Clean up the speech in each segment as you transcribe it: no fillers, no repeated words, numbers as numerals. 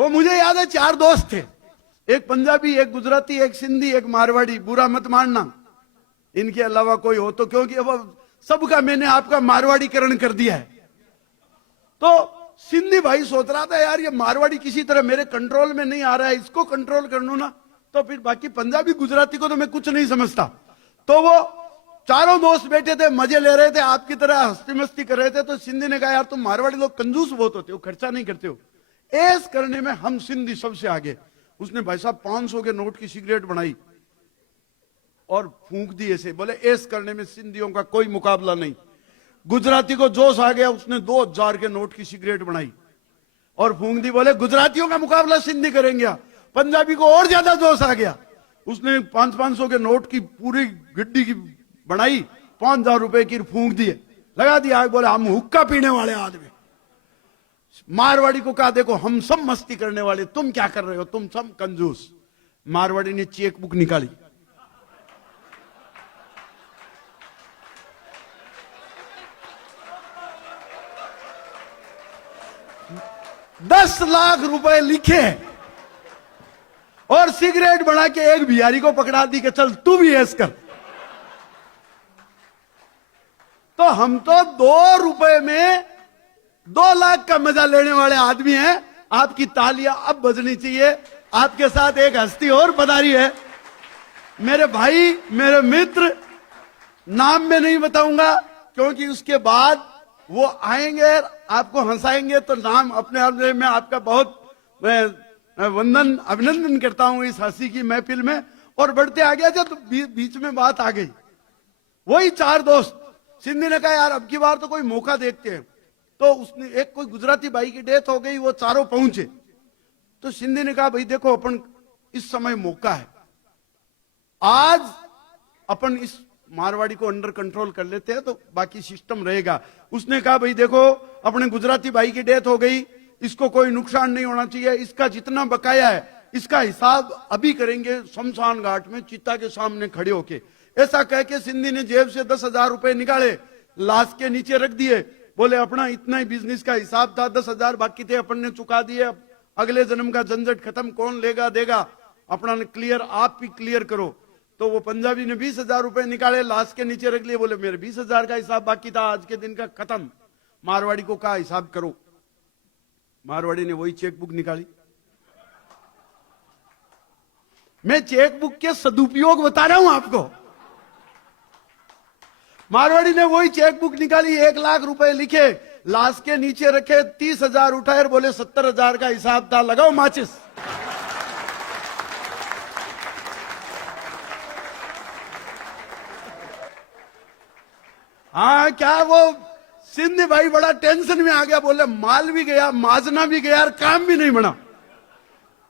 वो मुझे याद है 4 दोस्त थे, एक पंजाबी, एक गुजराती, एक सिंधी, एक मारवाड़ी। बुरा मत मानना इनके अलावा कोई हो तो, क्योंकि अब सबका मैंने आपका मारवाड़ीकरण कर दिया है। तो सिंधी भाई सोच रहा था यार ये मारवाड़ी किसी तरह मेरे कंट्रोल में नहीं आ रहा है, इसको कंट्रोल कर लूं ना, तो फिर बाकी पंजाबी गुजराती को तो मैं कुछ नहीं समझता। तो वो चारों दोस्त बैठे थे, मजे ले रहे थे, आपकी तरह हस्ती मस्ती कर रहे थे। तो सिंधी ने कहा यार तुम मारवाड़ी लोग कंजूस बहुत होते हो, खर्चा नहीं करते हो, ऐस करने में हम सिंधी सबसे आगे। उसने भाई साहब 500 के नोट की सिगरेट बनाई और फूंक दी ऐसे, बोले ऐस करने में सिंधियों का कोई मुकाबला नहीं। गुजराती को जोश आ गया, उसने 2000 के नोट की सिगरेट बनाई और फूंक दी, बोले गुजरातियों का मुकाबला सिंधी करेंगे। पंजाबी को और ज्यादा जोश आ गया, उसने 500 के नोट की पूरी गड्डी की बनाई, 5000 रुपए की फूंक दिए, लगा दिया, बोले हम हुक्का पीने वाले आदमी। मारवाड़ी को कहा देखो हम सब मस्ती करने वाले, तुम क्या कर रहे हो, तुम सब कंजूस। मारवाड़ी ने चेक बुक निकाली, $10 लाख लिखे और सिगरेट बना के एक बिहारी को पकड़ा दी कि चल तू भी ऐस कर। तो हम तो 2 रुपए में 2 लाख का मजा लेने वाले आदमी हैं। आपकी तालियां अब बजनी चाहिए। आपके साथ एक हस्ती और पधारी है, मेरे भाई, मेरे मित्र, नाम में नहीं बताऊंगा क्योंकि उसके बाद वो आएंगे आपको हंसाएंगे, तो नाम अपने आप में आपका बहुत वंदन अभिनंदन करता हूं इस हंसी की महफिल में। और बढ़ते आ गया, जब बीच में बात आ गई, वही 4 दोस्त, सिंधी ने कहा यार अब की बार तो कोई मौका देखते हैं। तो उसने एक कोई गुजराती भाई की डेथ हो गई, वो चारों पहुंचे। तो सिंधी ने कहा भाई देखो अपन इस समय मौका है, आज अपन इस मारवाड़ी को अंडर कंट्रोल कर लेते हैं तो बाकी सिस्टम रहेगा। उसने कहा भाई देखो अपने गुजराती भाई की डेथ हो गई, इसको कोई नुकसान नहीं होना चाहिए, इसका जितना बकाया है इसका हिसाब अभी करेंगे शमशान घाट में चिता के सामने खड़े होके। ऐसा कह के सिंधी ने जेब से 10,000 रुपए निकाले, लाश के नीचे रख दिए, बोले अपना इतना ही बिजनेस का हिसाब था, 10,000 बाकी थे, अपन ने चुका दिए, अगले जन्म का झंझट खत्म, कौन लेगा देगा, अपना क्लियर, आप भी क्लियर करो। तो वो पंजाबी ने 20,000 रुपए निकाले, लाश के नीचे रख लिए, बोले मेरे 20,000 का हिसाब बाकी था, आज के दिन का खत्म। मारवाड़ी को कहा हिसाब करो। मारवाड़ी ने वही चेकबुक निकाली। मैं चेकबुक के सदुपयोग बता रहा हूं आपको। मारवाड़ी ने वही चेकबुक निकाली, 1 लाख रुपए लिखे, लाश के नीचे रखे, 30,000 उठाए, बोले 70,000 का हिसाब था, लगाओ माचिस। हाँ, क्या वो सिंधी भाई बड़ा टेंशन में आ गया, बोले माल भी गया, माजना भी गया और काम भी नहीं बना।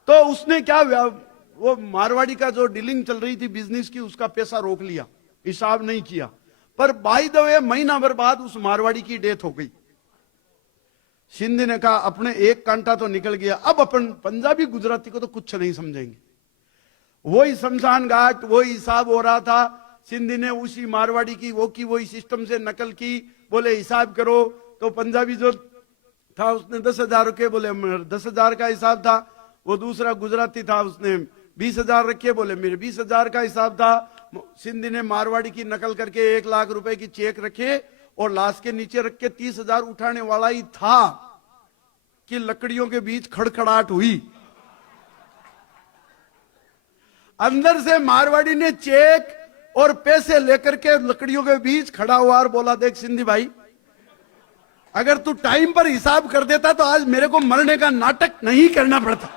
तो उसने क्या, वो मारवाड़ी का जो डीलिंग चल रही थी बिजनेस की, उसका पैसा रोक लिया, हिसाब नहीं किया। पर बाय द वे महीना भर बाद उस मारवाड़ी की डेथ हो गई। सिंधी ने कहा अपने एक कांटा तो निकल गया, अब अपन पंजाबी गुजराती को तो कुछ नहीं समझेंगे। वही शमशान घाट, वही हिसाब हो रहा था। सिंधी ने उसी मारवाड़ी की वही सिस्टम से नकल की, बोले हिसाब करो। तो पंजाबी जो था उसने 10,000 रखे, बोले 10,000 का हिसाब था। वो दूसरा गुजराती था, उसने 20,000 रखे, बोले मेरे 20,000 का हिसाब था। सिंधी ने मारवाड़ी की नकल करके 1 लाख रुपए की चेक रखे और लाश के नीचे रख के 30,000 उठाने वाला ही था कि लकड़ियों के बीच खड़खड़ाहट हुई। अंदर से मारवाड़ी ने चेक और पैसे लेकर के लकड़ियों के बीच खड़ा हुआ और बोला देख सिंधी भाई, अगर तू टाइम पर हिसाब कर देता तो आज मेरे को मरने का नाटक नहीं करना पड़ता।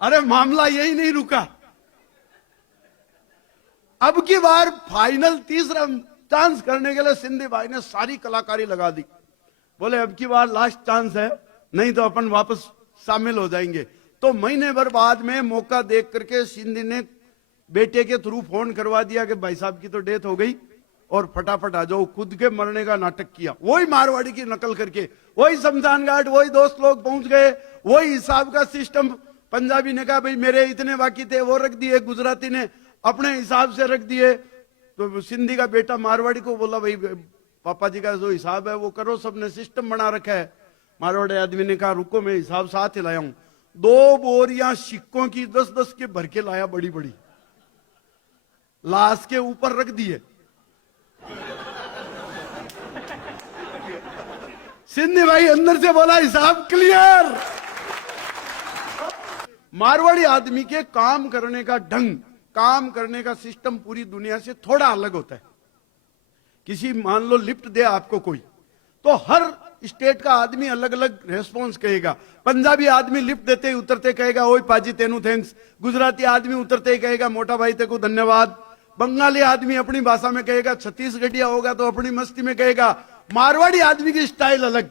अरे मामला यही नहीं रुका, अब की बार फाइनल तीसरा चांस करने के लिए सिंधी भाई ने सारी कलाकारी लगा दी। बोले अब की बार लास्ट चांस है, नहीं तो अपन वापस शामिल हो जाएंगे। तो महीने भर बाद में मौका देख करके सिंधी ने बेटे के थ्रू फोन करवा दिया कि भाई साहब की तो डेथ हो गई और फटाफट आ जाओ। खुद के मरने का नाटक किया, वही मारवाड़ी की नकल करके, वही शमशान घाट, वही दोस्त लोग पहुंच गए, वही हिसाब का सिस्टम। पंजाबी ने कहा भाई मेरे इतने बाकी थे, वो रख दिए। गुजराती ने अपने हिसाब से रख दिए। तो सिंधी का बेटा मारवाड़ी को बोला, भाई पापा जी का जो हिसाब है वो करो, सबने सिस्टम बना रखा है। मारवाड़ी आदमी ने कहा रुको मैं हिसाब साथ ही लाया हूं। 2 बोरियां सिक्कों की 10-10 के भर के लाया, बड़ी बड़ी, लाश के ऊपर रख दिए। सिंधी भाई अंदर से बोला हिसाब क्लियर। मारवाड़ी आदमी के काम करने का ढंग, काम करने का सिस्टम पूरी दुनिया से थोड़ा अलग होता है। किसी मान लो लिफ्ट दे आपको कोई, तो हर स्टेट का आदमी अलग अलग रेस्पॉन्स कहेगा। पंजाबी आदमी लिफ्ट देते ही उतरते कहेगा ओए पाजी तेनू थैंक्स। गुजराती आदमी उतरते ही कहेगा मोटा भाई तेको धन्यवाद। बंगाली आदमी अपनी भाषा में कहेगा, छत्तीसगढ़िया होगा तो अपनी मस्ती में कहेगा। मारवाड़ी आदमी की स्टाइल अलग।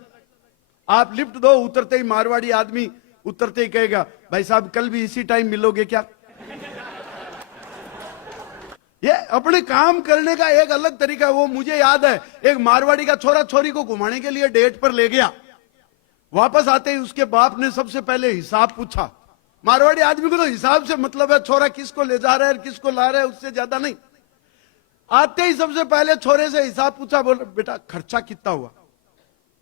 आप लिफ्ट दो, उतरते ही मारवाड़ी आदमी उतरते ही कहेगा भाई साहब कल भी इसी टाइम मिलोगे क्या। ये अपने काम करने का एक अलग तरीका है। वो मुझे याद है, एक मारवाड़ी का छोरा छोरी को घुमाने के लिए डेट पर ले गया। वापस आते ही उसके बाप ने सबसे पहले हिसाब पूछा। मारवाड़ी आदमी को तो हिसाब से मतलब है, छोरा किसको ले जा रहा है किसको ला रहा है उससे ज्यादा नहीं। आते ही सबसे पहले छोरे से हिसाब पूछा, बोला बेटा खर्चा कितना हुआ।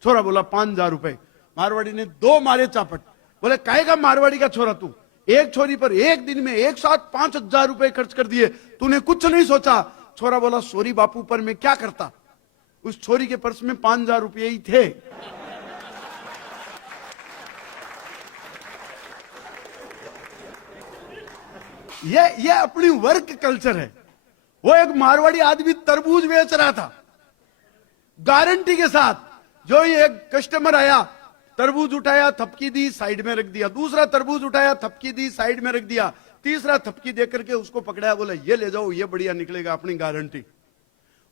छोरा बोला 5,000 रुपए। मारवाड़ी ने 2 मारे चापट। बोले काहेगा मारवाड़ी का छोरा तू, एक छोरी पर एक दिन में एक साथ 5,000 रुपए खर्च कर दिए, तूने कुछ नहीं सोचा। छोरा बोला सॉरी बापू, पर मैं क्या करता, उस छोरी के पर्स में 5,000 रुपये ही थे। ये अपनी वर्क कल्चर है। वो एक मारवाड़ी आदमी तरबूज बेच रहा था गारंटी के साथ। जो ये एक कस्टमर आया, तरबूज उठाया, थपकी दी, साइड में रख दिया। दूसरा तरबूज उठाया, थपकी दी, साइड में रख दिया। तीसरा थपकी दे करके उसको पकड़ाया, बोला ये ले जाओ, ये बढ़िया निकलेगा, अपनी गारंटी।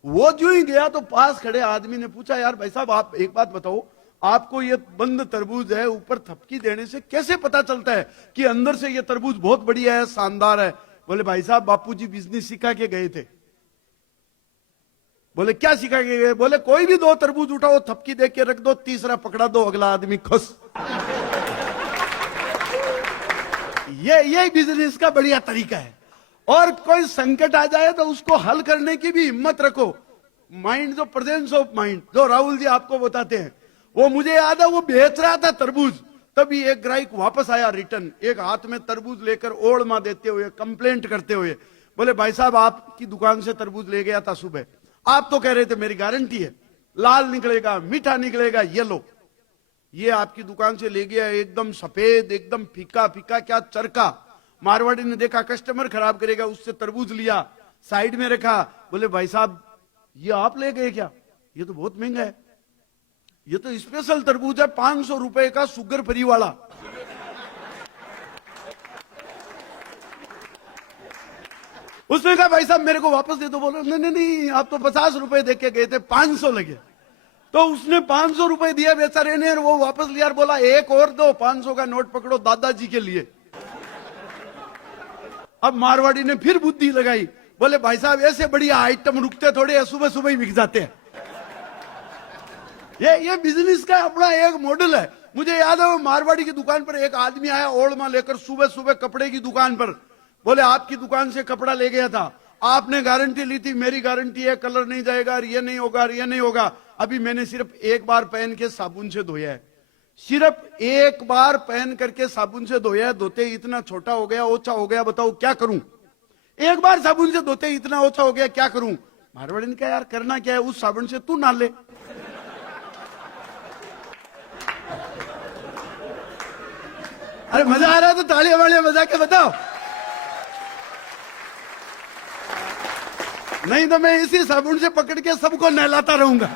वो जो ही गया तो पास खड़े आदमी ने पूछा, यार भाई साहब आप एक बात बताओ, आपको ये बंद तरबूज है, ऊपर थपकी देने से कैसे पता चलता है कि अंदर से ये तरबूज बहुत बढ़िया है, शानदार है। बोले भाई साहब बापूजी बिजनेस सिखा के गए थे। बोले क्या सिखा के गए। बोले कोई भी 2 तरबूज उठाओ, थपकी दे के रख दो, तीसरा पकड़ा दो, अगला आदमी खुश। ये बिजनेस का बढ़िया तरीका है। और कोई संकट आ जाए तो उसको हल करने की भी हिम्मत रखो। माइंड, जो प्रेजेंस ऑफ माइंड, जो राहुल जी आपको बताते हैं, वो मुझे याद है। वो बेच रहा था तरबूज, तभी एक ग्राहक वापस आया रिटर्न, एक हाथ में तरबूज लेकर ओढ़मा देते हुए, कंप्लेंट करते हुए। बोले भाई साहब आपकी दुकान से तरबूज ले गया था सुबह, आप तो कह रहे थे मेरी गारंटी है, लाल निकलेगा, मीठा निकलेगा, ये लो, ये आपकी दुकान से ले गया एकदम सफेद, एकदम फीका फीका, क्या चरका। मारवाड़ी ने देखा कस्टमर खराब करेगा, उससे तरबूज लिया, साइड में रखा। बोले भाई साहब ये आप ले गए क्या, ये तो बहुत महंगा है, ये तो स्पेशल तरबूज है, 500 रुपए का, शुगर फ्री वाला। उसने कहा भाई साहब मेरे को वापस दे दो। बोलो नहीं नहीं, आप तो 50 रुपए दे के गए थे, 500 लगे। तो उसने 500 रुपए दिया बेचारे ने, और वो वापस लिया, बोला एक और दो, 500 का नोट पकड़ो दादाजी के लिए। अब मारवाड़ी ने फिर बुद्धि लगाई, बोले भाई साहब ऐसे बढ़िया आइटम रुकते थोड़े, सुबह सुबह ही बिक जाते हैं। ये बिजनेस का अपना एक मॉडल है। मुझे याद है वो मारवाड़ी की दुकान पर एक आदमी आया ओढ़मा लेकर, सुबह सुबह कपड़े की दुकान पर। बोले आपकी दुकान से कपड़ा ले गया था, आपने गारंटी ली थी, मेरी गारंटी है, कलर नहीं जाएगा, ये नहीं होगा, ये नहीं होगा। अभी मैंने सिर्फ एक बार पहन के साबुन से धोया है, सिर्फ एक बार पहन करके साबुन से धोया है, धोते इतना छोटा हो गया, ओछा हो गया, बताओ क्या करूं। एक बार साबुन से धोते इतना ओछा हो गया, क्या करूं। मारवाड़ी ने कहा यार करना क्या है, उस साबुन से तू ना ले। अरे मजा आ रहा है तो तालियां वालियां बजा के बताओ, नहीं तो मैं इसी साबुन से पकड़ के सबको नहलाता रहूंगा।